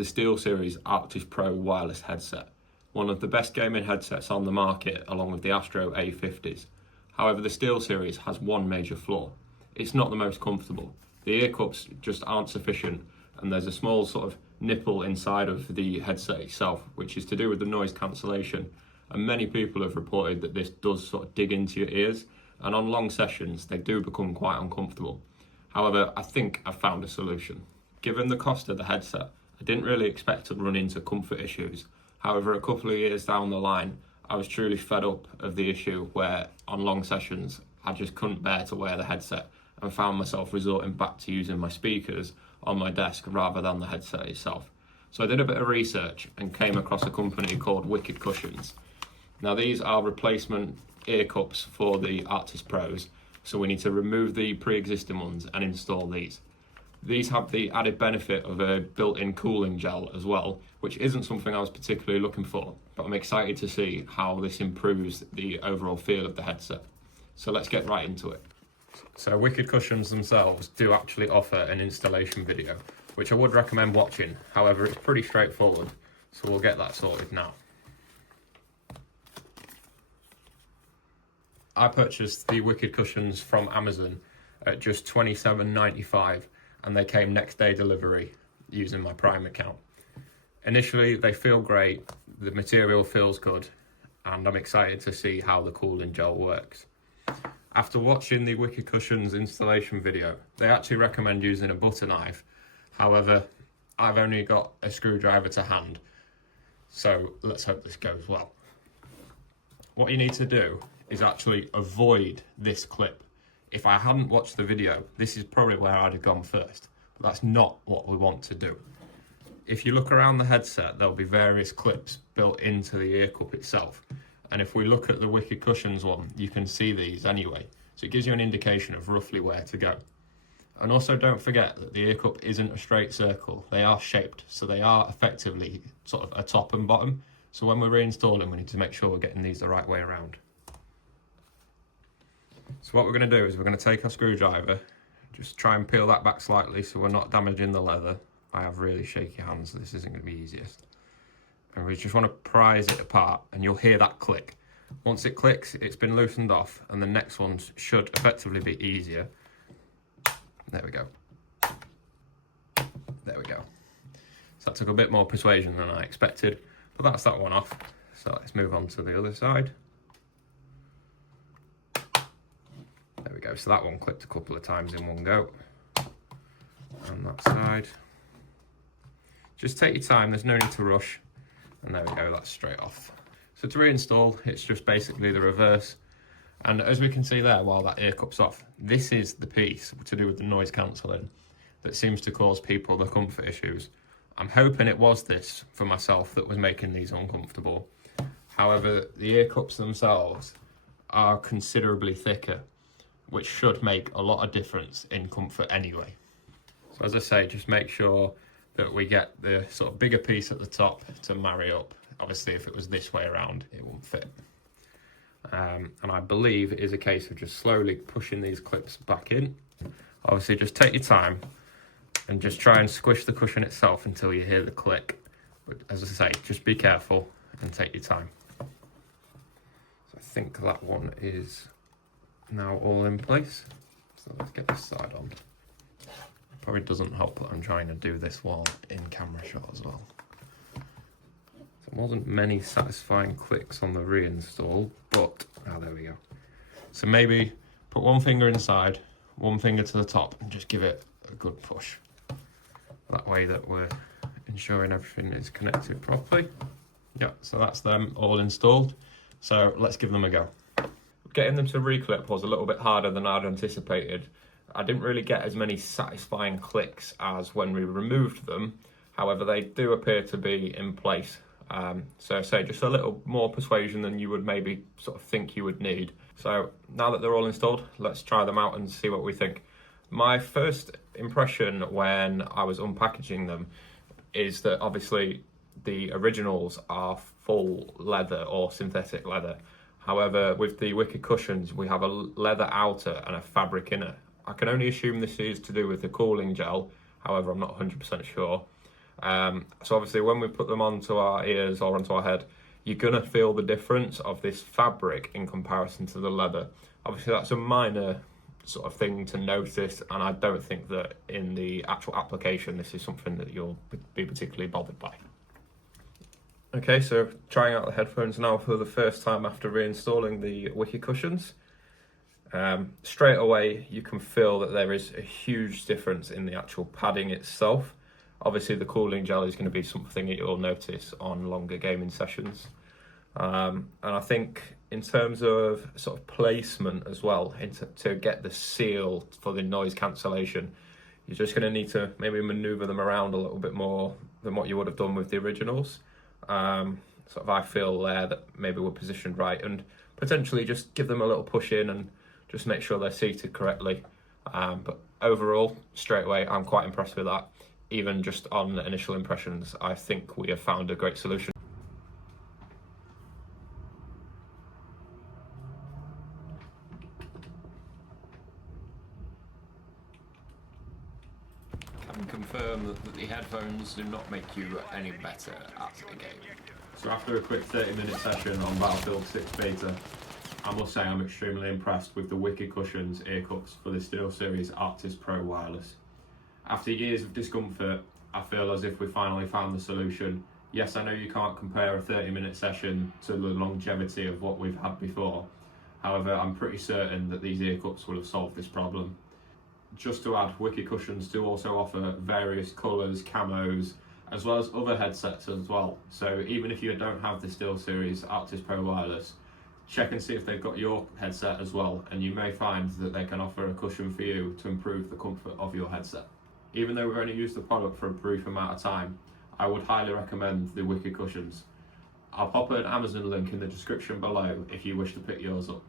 the SteelSeries Arctis Pro wireless headset, one of the best gaming headsets on the market along with the Astro A50s. However, the SteelSeries has one major flaw. It's not the most comfortable. The ear cups just aren't sufficient, and there's a small sort of nipple inside of the headset itself, which is to do with the noise cancellation. And many people have reported that this does sort of dig into your ears, and on long sessions they do become quite uncomfortable. However, I think I've found a solution. Given the cost of the headset, I didn't really expect to run into comfort issues. However, a couple of years down the line, I was truly fed up of the issue where on long sessions I just couldn't bear to wear the headset and found myself resorting back to using my speakers on my desk rather than the headset itself. So I did a bit of research and came across a company called Wicked Cushions. Now these are replacement ear cups for the Arctis Pros, so we need to remove the pre-existing ones and install these. These have the added benefit of a built-in cooling gel as well, which isn't something I was particularly looking for, but I'm excited to see how this improves the overall feel of the headset. So let's get right into it. So Wicked Cushions themselves do actually offer an installation video, which I would recommend watching. However, it's pretty straightforward, so we'll get that sorted now. I purchased the Wicked Cushions from Amazon at just $27.95, and they came next day delivery using my Prime account. Initially, they feel great, the material feels good, and I'm excited to see how the cooling gel works. After watching the Wicked Cushions installation video, they actually recommend using a butter knife. However, I've only got a screwdriver to hand, so let's hope this goes well. What you need to do is actually avoid this clip. If I hadn't watched the video, this is probably where I'd have gone first, but that's not what we want to do. If you look around the headset, there'll be various clips built into the ear cup itself. And if we look at the Wicked Cushions one, you can see these anyway. So it gives you an indication of roughly where to go. And also don't forget that the ear cup isn't a straight circle. They are shaped, so they are effectively sort of a top and bottom. So when we're reinstalling, we need to make sure we're getting these the right way around. So what we're going to do is we're going to take our screwdriver, just try and peel that back slightly so we're not damaging the leather. I have really shaky hands, so this isn't going to be easiest. And we just want to prise it apart, and you'll hear that click. Once it clicks, it's been loosened off, and the next ones should effectively be easier. There we go. There we go. So that took a bit more persuasion than I expected, but that's that one off. So let's move on to the other side. There we go, so that one clicked a couple of times in one go. On that side. Just take your time, there's no need to rush. And there we go, that's straight off. So to reinstall, it's just basically the reverse. And as we can see there, while that ear cup's off, this is the piece to do with the noise cancelling that seems to cause people the comfort issues. I'm hoping it was this for myself that was making these uncomfortable. However, the ear cups themselves are considerably thicker, which should make a lot of difference in comfort anyway. So as I say, just make sure that we get the sort of bigger piece at the top to marry up. Obviously, if it was this way around, it wouldn't fit. And I believe it is a case of just slowly pushing these clips back in. Obviously, just take your time and just try and squish the cushion itself until you hear the click. But as I say, just be careful and take your time. So I think that one is now all in place. So let's get this side on. Probably doesn't help that I'm trying to do this while in camera shot as well. So there wasn't many satisfying clicks on the reinstall, but there we go. So maybe put one finger inside, one finger to the top, and just give it a good push. That way that we're ensuring everything is connected properly. Yeah, so that's them all installed. So let's give them a go. Getting them to reclip was a little bit harder than I'd anticipated. I didn't really get as many satisfying clicks as when we removed them. However, they do appear to be in place. So say just a little more persuasion than you would maybe sort of think you would need. So now that they're all installed, let's try them out and see what we think. My first impression when I was unpackaging them is that obviously the originals are full leather or synthetic leather. However, with the Wicked Cushions, we have a leather outer and a fabric inner. I can only assume this is to do with the cooling gel. However, I'm not 100% sure. So obviously when we put them onto our ears or onto our head, you're going to feel the difference of this fabric in comparison to the leather. Obviously that's a minor sort of thing to notice, and I don't think that in the actual application this is something that you'll be particularly bothered by. Okay, so trying out the headphones now for the first time after reinstalling the Wiki cushions. Straight away you can feel that there is a huge difference in the actual padding itself. Obviously the cooling gel is going to be something that you'll notice on longer gaming sessions. And I think in terms of sort of placement as well, to get the seal for the noise cancellation, you're just going to need to maybe maneuver them around a little bit more than what you would have done with the originals. Sort of I feel there that maybe we're positioned right, and potentially just give them a little push in and just make sure they're seated correctly. But overall, straight away, I'm quite impressed with that. Even just on initial impressions, I think we have found a great solution. Can confirm that the headphones do not make you any better at the game. So after a quick 30-minute session on Battlefield 6 Beta, I must say I'm extremely impressed with the Wiki Cushions ear cups for the SteelSeries Arctis Pro Wireless. After years of discomfort, I feel as if we finally found the solution. Yes, I know you can't compare a 30-minute session to the longevity of what we've had before. However, I'm pretty certain that these ear cups will have solved this problem. Just to add, Wiki Cushions do also offer various colours, camos, as well as other headsets as well. So even if you don't have the SteelSeries Arctis Pro Wireless, check and see if they've got your headset as well, and you may find that they can offer a cushion for you to improve the comfort of your headset. Even though we've only used the product for a brief amount of time, I would highly recommend the Wiki Cushions. I'll pop an Amazon link in the description below if you wish to pick yours up.